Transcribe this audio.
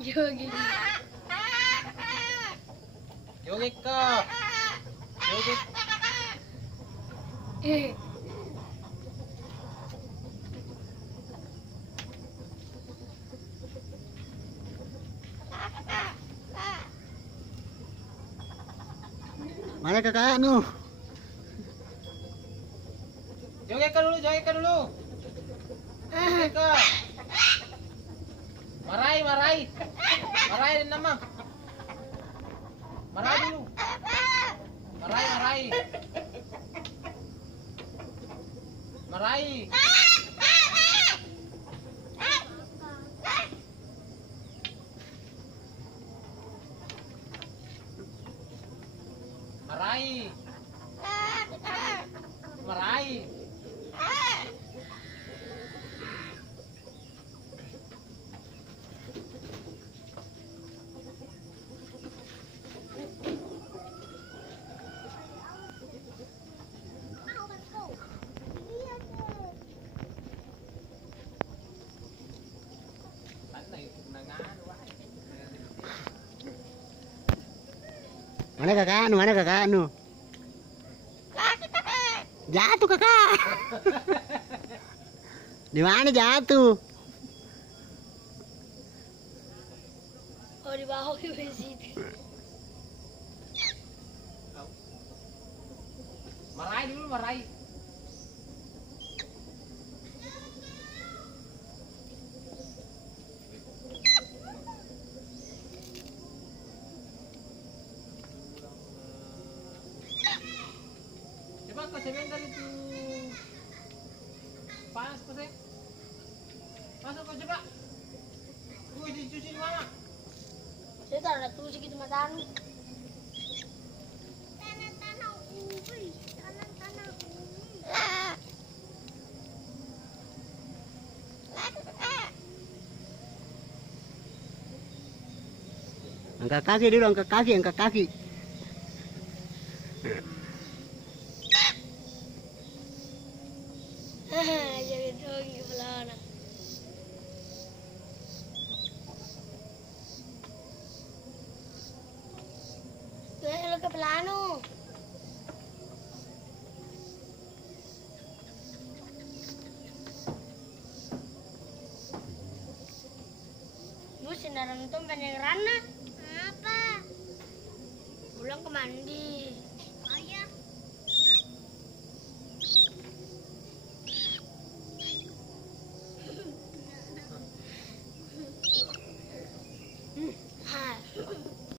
Yogi. Yogi ka. Yogi. Eh. Mana kakak nu? Yogi ka dulu, Yogi ka dulu. Yogi ka. Marahi, marahi. Marahi din nama. Marahi dulu. Marahi, marahi. Marahi. Marahi. Marahi. Mana kakak nu? Mana kakak nu? Jatuh kakak. Di mana jatuh? Oh, di bawah di situ. Marahi dulu, marahi. Coba kau sebentar itu. Panas kau sih. Masuk kau coba. Dicuci di mana? Saya tak ada tuh segitu matan. Angkat kaki dulu, angkat kaki, angkat kaki. Jadi dong ke belakang. Lo ke belakang. Bu, sindaran itu banyak rana. Apa? Pulang ke mandi.